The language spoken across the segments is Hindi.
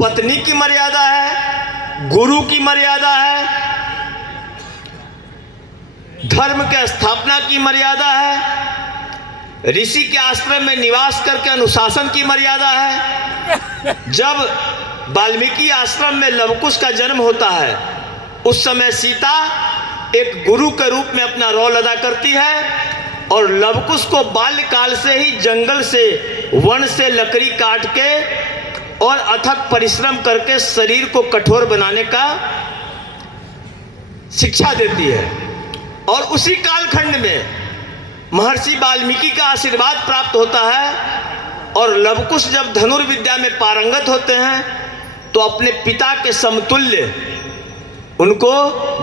पत्नी की मर्यादा है, गुरु की मर्यादा है, धर्म के स्थापना की मर्यादा है, ऋषि के आश्रम में निवास करके अनुशासन की मर्यादा है। जब वाल्मीकि आश्रम में लवकुश का जन्म होता है, उस समय सीता एक गुरु के रूप में अपना रोल अदा करती है और लवकुश को बाल्यकाल से ही जंगल से, वन से लकड़ी काट के और अथक परिश्रम करके शरीर को कठोर बनाने का शिक्षा देती है। और उसी कालखंड में महर्षि वाल्मीकि का आशीर्वाद प्राप्त होता है और लवकुश जब धनुर्विद्या में पारंगत होते हैं तो अपने पिता के समतुल्य उनको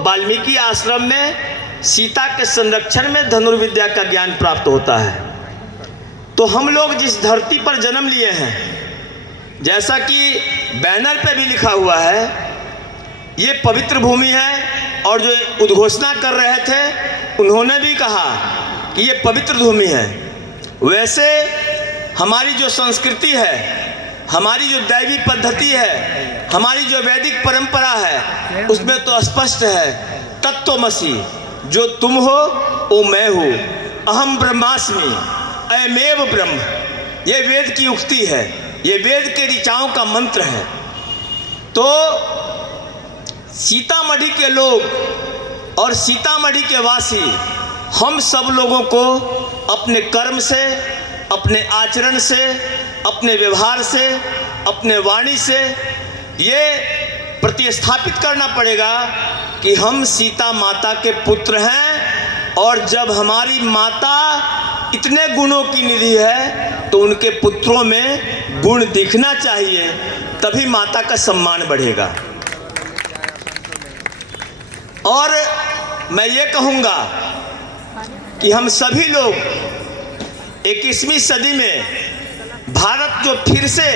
वाल्मीकि आश्रम में सीता के संरक्षण में धनुर्विद्या का ज्ञान प्राप्त होता है। तो हम लोग जिस धरती पर जन्म लिए हैं, जैसा कि बैनर पे भी लिखा हुआ है, ये पवित्र भूमि है और जो उद्घोषणा कर रहे थे उन्होंने भी कहा कि ये पवित्र भूमि है। वैसे हमारी जो संस्कृति है, हमारी जो दैवी पद्धति है, हमारी जो वैदिक परंपरा है, उसमें तो स्पष्ट है तत्वमसि, जो तुम हो वो मैं हूँ, अहम ब्रह्मास्मि, अयमेव ब्रह्म। ये वेद की उक्ति है, ये वेद के ऋचाओं का मंत्र है। तो सीतामढ़ी के लोग और सीतामढ़ी के वासी, हम सब लोगों को अपने कर्म से, अपने आचरण से, अपने व्यवहार से, अपने वाणी से ये प्रतिस्थापित करना पड़ेगा कि हम सीता माता के पुत्र हैं। और जब हमारी माता इतने गुणों की निधि है तो उनके पुत्रों में गुण दिखना चाहिए, तभी माता का सम्मान बढ़ेगा। और मैं ये कहूँगा कि हम सभी लोग 21वीं सदी में भारत जो फिर से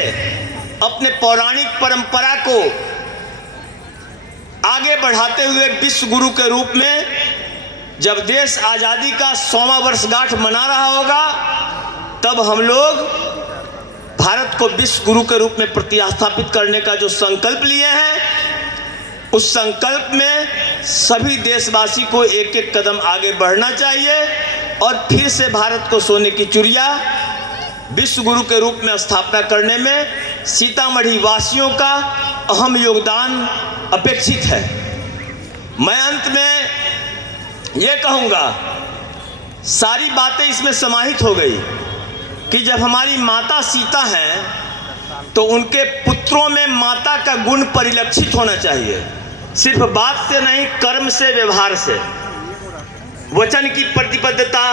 अपने पौराणिक परंपरा को आगे बढ़ाते हुए विश्व गुरु के रूप में जब देश आज़ादी का 100वां वर्षगांठ मना रहा होगा, तब हम लोग भारत को विश्व गुरु के रूप में प्रतिस्थापित करने का जो संकल्प लिए हैं, उस संकल्प में सभी देशवासी को एक एक कदम आगे बढ़ना चाहिए और फिर से भारत को सोने की चिड़िया विश्व गुरु के रूप में स्थापना करने में सीतामढ़ी वासियों का अहम योगदान अपेक्षित है। मैं अंत में ये कहूँगा, सारी बातें इसमें समाहित हो गई कि जब हमारी माता सीता हैं तो उनके पुत्रों में माता का गुण परिलक्षित होना चाहिए, सिर्फ बात से नहीं, कर्म से, व्यवहार से। वचन की प्रतिबद्धता,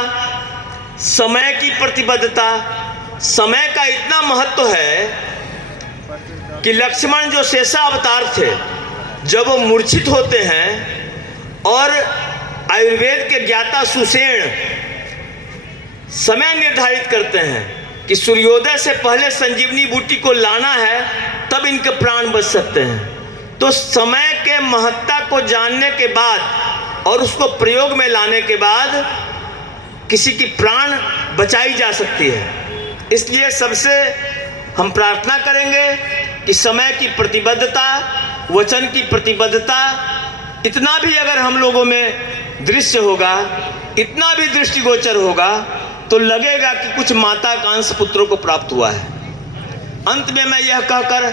समय की प्रतिबद्धता। समय का इतना महत्व है कि लक्ष्मण जो शेषा अवतार थे, जब वो मूर्छित होते हैं और आयुर्वेद के ज्ञाता सुषेण समय निर्धारित करते हैं कि सूर्योदय से पहले संजीवनी बूटी को लाना है, तब इनके प्राण बच सकते हैं। तो समय के महत्ता को जानने के बाद और उसको प्रयोग में लाने के बाद किसी की प्राण बचाई जा सकती है। इसलिए सबसे हम प्रार्थना करेंगे कि समय की प्रतिबद्धता, वचन की प्रतिबद्धता, इतना भी अगर हम लोगों में दृश्य होगा, इतना भी दृष्टिगोचर होगा, तो लगेगा कि कुछ माता का अंश पुत्रों को प्राप्त हुआ है। अंत में मैं यह कहकर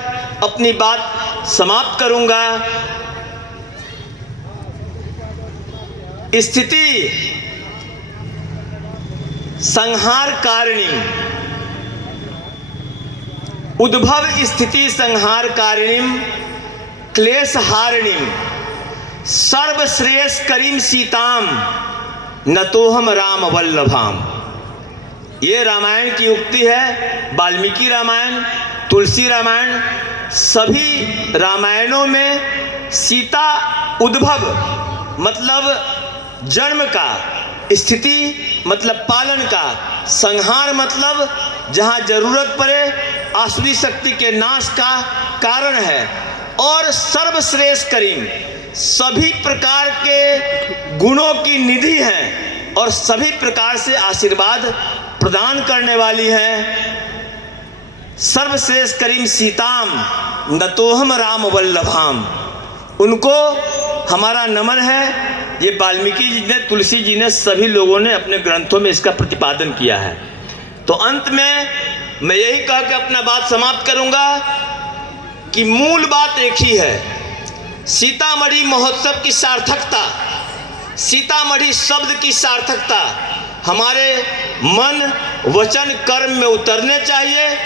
अपनी बात समाप्त करूंगा। स्थिति संहार कारिणी, उद्भव स्थिति संहार कारिणी, क्लेश हारिणी, सर्वश्रेष्ठ करीम सीताम, न तो हम राम वल्लभाम। ये रामायण की उक्ति है। वाल्मीकि रामायण, तुलसी रामायण, सभी रामायणों में सीता उद्भव मतलब जन्म का, स्थिति मतलब पालन का, संहार मतलब जहाँ जरूरत पड़े आसुरी शक्ति के नाश का कारण है, और सर्वश्रेष्ठ करीम, सभी प्रकार के गुणों की निधि है और सभी प्रकार से आशीर्वाद प्रदान करने वाली है। सर्वश्रेष्ठ करीम सीताम, नतोहम राम वल्लभाम, उनको हमारा नमन है। ये वाल्मीकि जी ने, तुलसी जी ने, सभी लोगों ने अपने ग्रंथों में इसका प्रतिपादन किया है। तो अंत में मैं यही कह के अपना बात समाप्त करूंगा कि मूल बात एक ही है, सीतामढ़ी महोत्सव की सार्थकता, सीतामढ़ी शब्द की सार्थकता हमारे मन, वचन, कर्म में उतरने चाहिए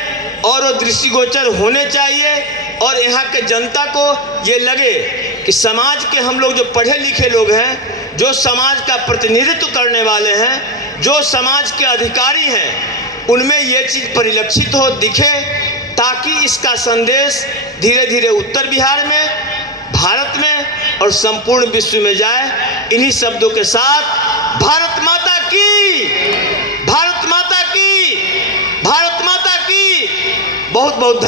और वो दृष्टिगोचर होने चाहिए। और यहाँ के जनता को ये लगे कि समाज के हम लोग जो पढ़े लिखे लोग हैं, जो समाज का प्रतिनिधित्व करने वाले हैं, जो समाज के अधिकारी हैं, उनमें ये चीज़ परिलक्षित हो, दिखे, ताकि इसका संदेश धीरे धीरे उत्तर बिहार में, भारत में और संपूर्ण विश्व में जाए। इन्हीं शब्दों के साथ भारत माता की, भारत माता की, भारत माता की बहुत बहुत धन्यवाद।